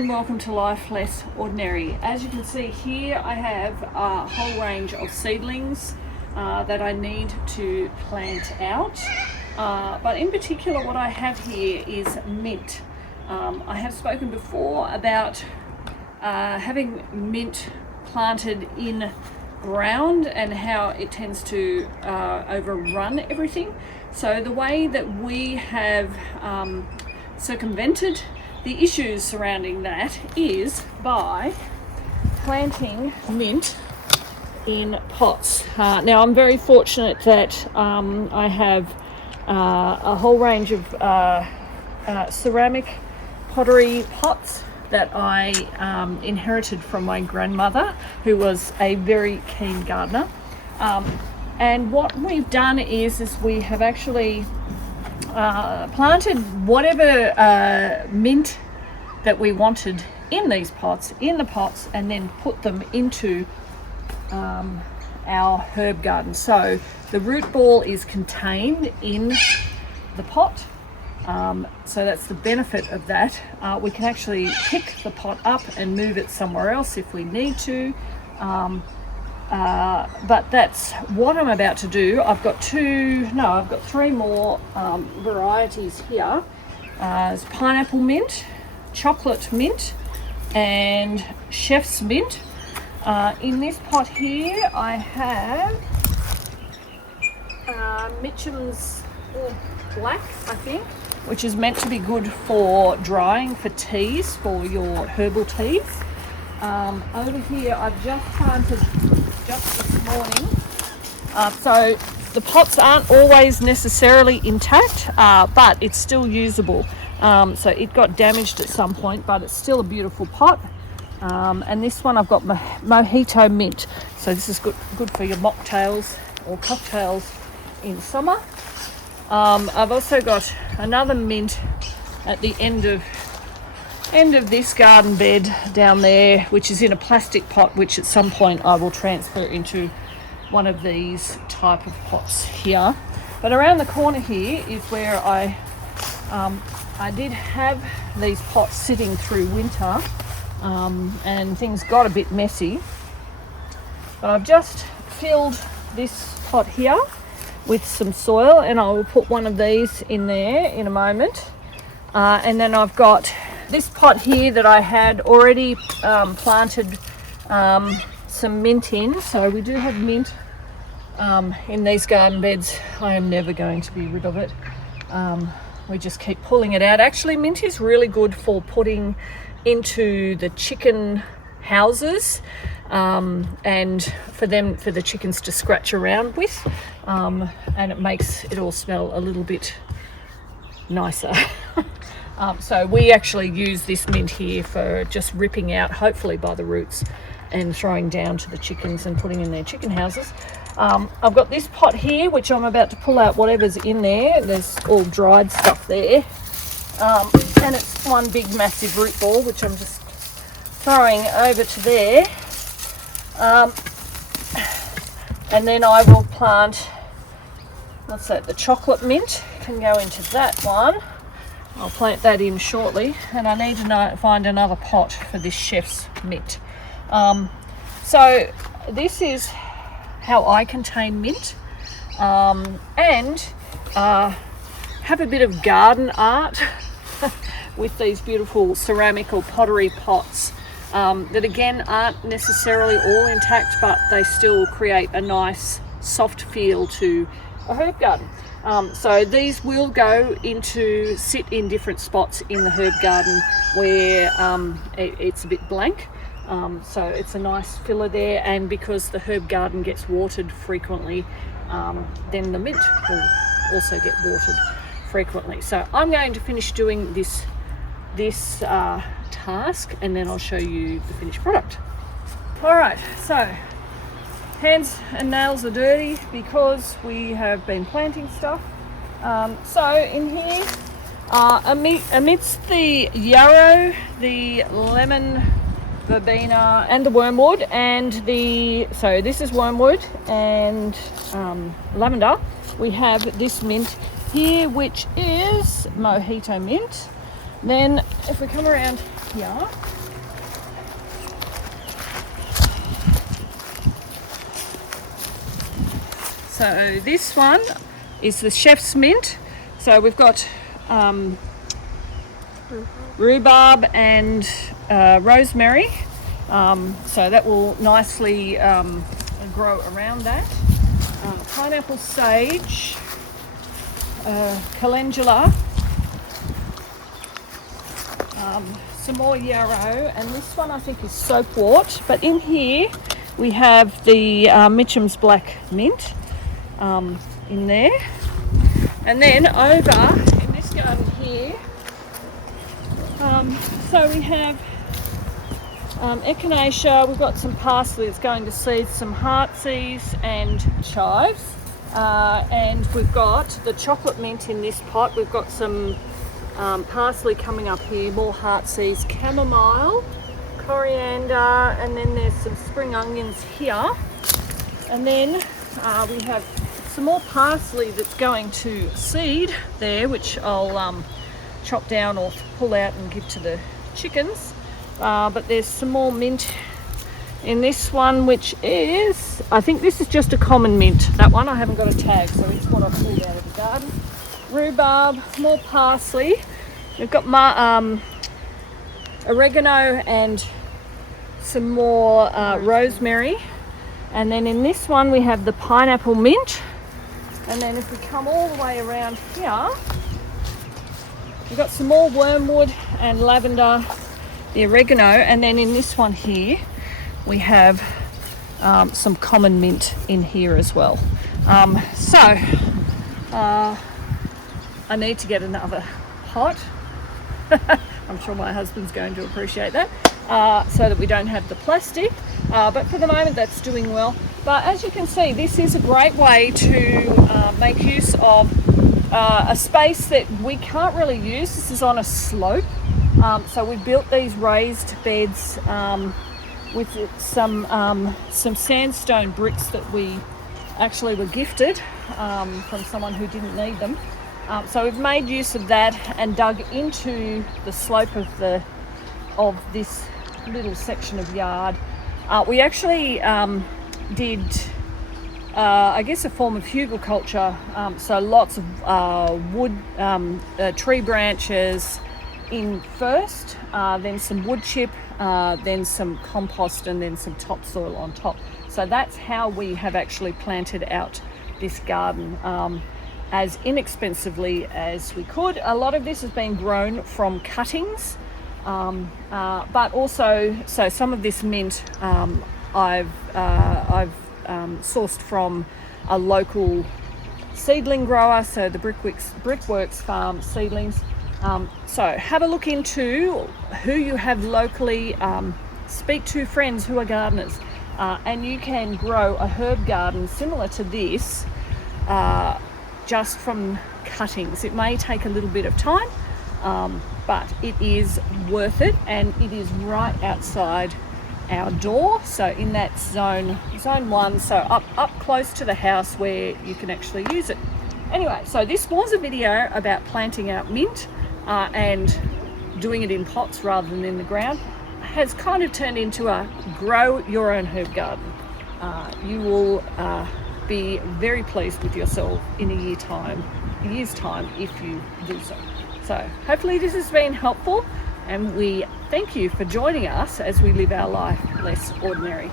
and welcome to Life Less Ordinary. As you can see here, I have a whole range of seedlings that I need to plant out. But in particular, what I have here is mint. I have spoken before about having mint planted in ground and how it tends to overrun everything. So the way that we have circumvented the issues surrounding that is by planting mint in pots. Now I'm very fortunate that I have a whole range of ceramic pottery pots that I inherited from my grandmother, who was a very keen gardener. And what we've done is we have actually planted whatever mint that we wanted in these pots, in the pots, and then put them into our herb garden. So the root ball is contained in the pot. So that's the benefit of that. We can actually pick the pot up and move it somewhere else if we need to. But that's what I'm about to do. I've got three more varieties here. There's pineapple mint, chocolate mint, and chef's mint. In this pot here, I have Mitchum's Black, I think, which is meant to be good for drying for teas, for your herbal teas. Over here, I've just planted just this morning. So the pots aren't always necessarily intact, but it's still usable. So it got damaged at some point, but it's still a beautiful pot. And this one I've got mojito mint. So this is good for your mocktails or cocktails in summer. I've also got another mint at the end of this garden bed down there, which is in a plastic pot, which at some point I will transfer into one of these type of pots here. But around the corner here is where I did have these pots sitting through winter, and things got a bit messy. But I've just filled this pot here with some soil, and I will put one of these in there in a moment. And then I've got this pot here that I had already planted some mint in. So we do have mint in these garden beds. I am never going to be rid of it. We just keep pulling it out. Actually, mint is really good for putting into the chicken houses, and for the chickens to scratch around with, and it makes it all smell a little bit nicer. So we actually use this mint here for just ripping out, hopefully by the roots, and throwing down to the chickens and putting in their chicken houses. I've got this pot here, which I'm about to pull out whatever's in there. There's all dried stuff there. And it's one big massive root ball, which I'm just throwing over to there. And then I will plant, what's that, the chocolate mint can go into that one. I'll plant that in shortly, and I need to find another pot for this chef's mint. So this is how I contain mint, and have a bit of garden art with these beautiful ceramic or pottery pots that again aren't necessarily all intact, but they still create a nice soft feel to a herb garden. So these will sit in different spots in the herb garden where it's a bit blank. So it's a nice filler there, and because the herb garden gets watered frequently, then the mint will also get watered frequently. So I'm going to finish doing this task, and then I'll show you the finished product. Alright, so hands and nails are dirty because we have been planting stuff. So in here, amidst the yarrow, the lemon verbena and the wormwood, so this is wormwood and lavender, we have this mint here, which is mojito mint. Then if we come around here. So this one is the chef's mint. So we've got rhubarb and rosemary. So that will nicely grow around that. Pineapple sage, calendula, some more yarrow, and this one I think is soapwort. But in here we have the Mitchum's black mint in there. And then over in this garden here, so we have echinacea, we've got some parsley that's going to seed, some heartsease and chives, and we've got the chocolate mint in this pot. We've got some parsley coming up here, more heartsease, chamomile, coriander, and then there's some spring onions here. And then we have some more parsley that's going to seed there, which I'll chop down or pull out and give to the chickens. But there's some more mint in this one, which is, I think this is just a common mint. That one I haven't got a tag, so it's what I pulled out of the garden. Rhubarb, more parsley. We've got oregano and some more rosemary. And then in this one we have the pineapple mint. And then if we come all the way around here, we've got some more wormwood and lavender, the oregano, and then in this one here we have some common mint in here as well. I need to get another pot. I'm sure my husband's going to appreciate that, so that we don't have the plastic, but for the moment that's doing well. But as you can see, this is a great way to make use of a space that we can't really use. This is on a slope, so we built these raised beds with some sandstone bricks that we actually were gifted from someone who didn't need them. So we've made use of that and dug into the slope of this little section of yard. We actually did I guess a form of hugelkultur, so lots of wood, tree branches in first, then some wood chip, then some compost, and then some topsoil on top. So that's how we have actually planted out this garden as inexpensively as we could. A lot of this has been grown from cuttings, but also, so some of this mint I've sourced from a local seedling grower, so the Brickworks Farm Seedlings. So have a look into who you have locally, speak to friends who are gardeners, and you can grow a herb garden similar to this just from cuttings. It may take a little bit of time, but it is worth it, and it is right outside our door, so in that zone 1, so up close to the house where you can actually use it. Anyway, so this was a video about planting out mint and doing it in pots rather than in the ground. Has kind of turned into a grow your own herb garden. You will be very pleased with yourself in a year's time if you do so. So hopefully this has been helpful, and we thank you for joining us as we live our life less ordinary.